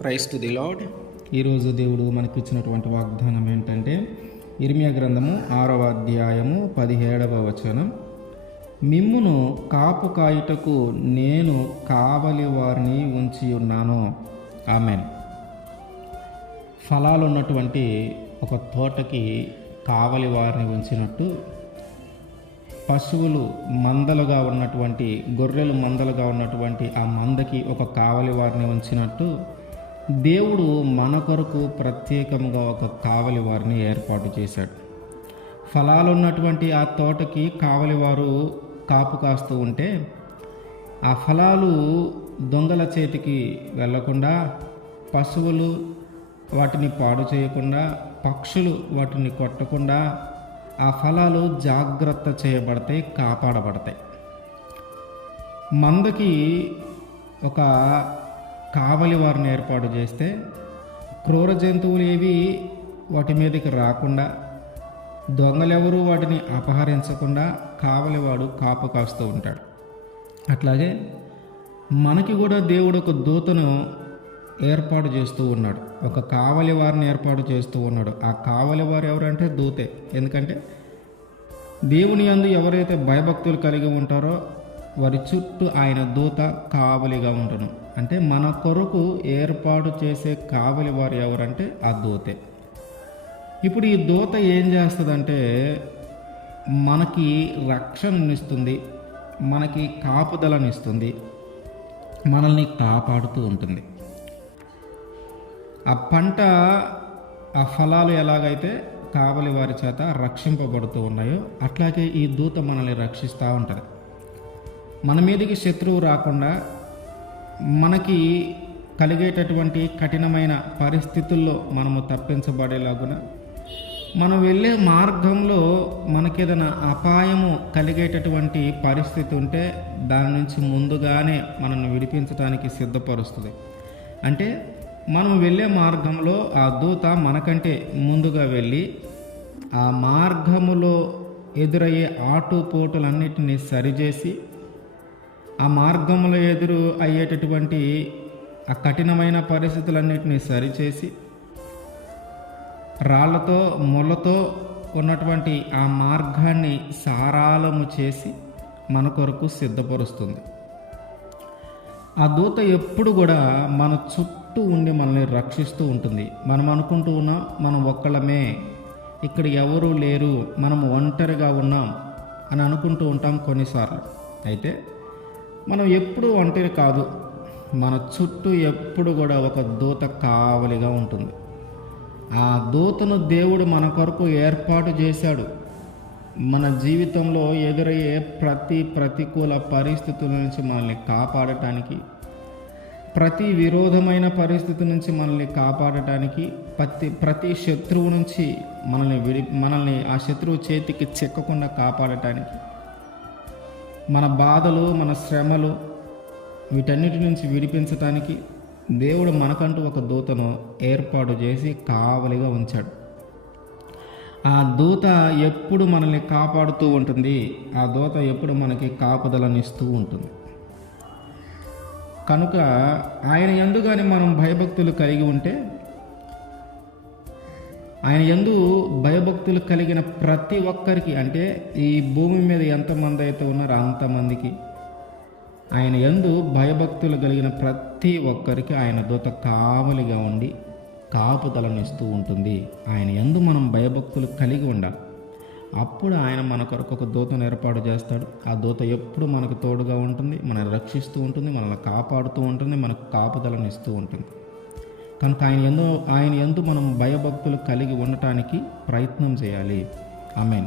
Price to the lord ఈరోజు దేవుడు మనకి ఇచ్చినటువంటి వాగ్దానం ఏంటంటే ఇర్మియా గ్రంథము ఆరవ అధ్యాయము పదిహేడవ వచనం. మిమ్మును కాపు కాయుటకు నేను కావలి వారిని ఉంచి ఉన్నాను. ఆమెన్. ఫలాలు ఉన్నటువంటి ఒక తోటకి కావలి వారిని ఉంచినట్టు పశువులు మందలుగా ఉన్నటువంటి గొర్రెలు మందలుగా ఉన్నటువంటి ఆ మందకి ఒక కావలి వారిని ఉంచినట్టు దేవుడు మన కొరకు ప్రత్యేకంగా ఒక కావలి వారిని ఏర్పాటు చేశాడు. ఫలాలు ఉన్నటువంటి ఆ తోటకి కావలివారు కాపు కాస్తూ ఉంటే ఆ ఫలాలు దొంగల చేతికి వెళ్ళకుండా పశువులు వాటిని పాడు చేయకుండా పక్షులు వాటిని కొట్టకుండా ఆ ఫలాలు జాగ్రత్త చేయబడతాయి కాపాడబడతాయి. మందకి ఒక కావలి వారిని ఏర్పాటు చేస్తే క్రూర జంతువులు ఏవి వాటి మీదకి రాకుండా దొంగలెవరూ వాటిని అపహరించకుండా కావలివాడు కాపు కాస్తూ ఉంటాడు. అట్లాగే మనకి కూడా దేవుడు ఒక దూతను ఏర్పాటు చేస్తూ ఉన్నాడు. ఒక కావలి వారిని ఏర్పాటు చేస్తూ ఉన్నాడు. ఆ కావలి వారు ఎవరంటే దూతే. ఎందుకంటే దేవుని యందు ఎవరైతే భయభక్తులు కలిగి ఉంటారో వారి చుట్టూ ఆయన దూత కావలిగా ఉండను. అంటే మన కొరకు ఏర్పాటు చేసే కావలి వారు ఎవరంటే ఆ దూతే. ఇప్పుడు ఈ దూత ఏం చేస్తుందంటే మనకి రక్షణనిస్తుంది మనకి కాపుదలనిస్తుంది మనల్ని కాపాడుతూ ఉంటుంది. ఆ పంట ఆ ఫలాలు ఎలాగైతే కావలి వారి చేత రక్షింపబడుతూ ఉన్నాయో అట్లాగే ఈ దూత మనల్ని రక్షిస్తూ ఉంటుంది. మన మీదకి శత్రువు రాకుండా మనకి కలిగేటటువంటి కఠినమైన పరిస్థితుల్లో మనము తప్పించబడేలాగున మనం వెళ్ళే మార్గంలో మనకేదైనా అపాయము కలిగేటటువంటి పరిస్థితి ఉంటే దాని నుంచి ముందుగానే మనల్ని విడిపించడానికి సిద్ధపరుస్తుంది. అంటే మనం వెళ్ళే మార్గంలో ఆ దూత మనకంటే ముందుగా వెళ్ళి ఆ మార్గములో ఎదురయ్యే ఆటుపోటులన్నిటినీ సరిచేసి ఆ మార్గంలో ఎదురు అయ్యేటటువంటి ఆ కఠినమైన పరిస్థితులన్నిటినీ సరిచేసి రాళ్ళతో ముళ్ళతో ఉన్నటువంటి ఆ మార్గాన్ని సారాలము చేసి మన కొరకు సిద్ధపరుస్తుంది. ఆ దూత ఎప్పుడు కూడా మన చుట్టూ ఉండి మనల్ని రక్షిస్తూ ఉంటుంది. మనం అనుకుంటూ ఉన్నాం మనం ఒక్కళ్ళమే. ఇక్కడ ఎవరూ లేరు మనం ఒంటరిగా ఉన్నాం అని అనుకుంటూ ఉంటాం కొన్నిసార్లు. అయితే మనం ఎప్పుడు ఒంటరి కాదు. మన చుట్టూ ఎప్పుడు కూడా ఒక దూత కావలిగా ఉంటుంది. ఆ దూతను దేవుడు మన కొరకు ఏర్పాటు చేశాడు. మన జీవితంలో ఎదురయ్యే ప్రతి ప్రతికూల పరిస్థితుల నుంచి మనల్ని కాపాడటానికి ప్రతి విరోధమైన పరిస్థితి నుంచి మనల్ని కాపాడటానికి ప్రతి ప్రతి శత్రువు నుంచి మనల్ని విడి మనల్ని ఆ శత్రువు చేతికి చిక్కకుండా కాపాడటానికి మన బాధలు మన శ్రమలు వీటన్నిటి నుంచి విడిపించటానికి దేవుడు మనకంటూ ఒక దూతను ఏర్పాటు చేసి కావలిగా ఉంచాడు. ఆ దూత ఎప్పుడు మనల్ని కాపాడుతూ ఉంటుంది ఆ దూత ఎప్పుడు మనకి కాపుదలనిస్తూ ఉంటుంది. కనుక ఆయన ఎందుగాని మనం భయభక్తులు కలిగి ఉంటే ఆయన ఎందు భయభక్తులు కలిగిన ప్రతి ఒక్కరికి అంటే ఈ భూమి మీద ఎంతమంది అయితే ఉన్నారో అంతమందికి ఆయన ఎందు భయభక్తులు కలిగిన ప్రతి ఒక్కరికి ఆయన దూత కావలిగా ఉండి కాపుదలను ఇస్తూ ఉంటుంది. ఆయన ఎందు మనం భయభక్తులు కలిగి ఉండాలి అప్పుడు ఆయన మన కొరకు ఒక దూతను ఏర్పాటు చేస్తాడు. ఆ దూత ఎప్పుడు మనకు తోడుగా ఉంటుంది మనల్ని రక్షిస్తూ ఉంటుంది మనల్ని కాపాడుతూ ఉంటుంది మనకు కాపుదలను ఇస్తూ ఉంటుంది. కనుక ఆయన ఎందు ఆయన ఎందు మనం భయభక్తులు కలిగి ఉండటానికి ప్రయత్నం చేయాలి. ఆమెన్.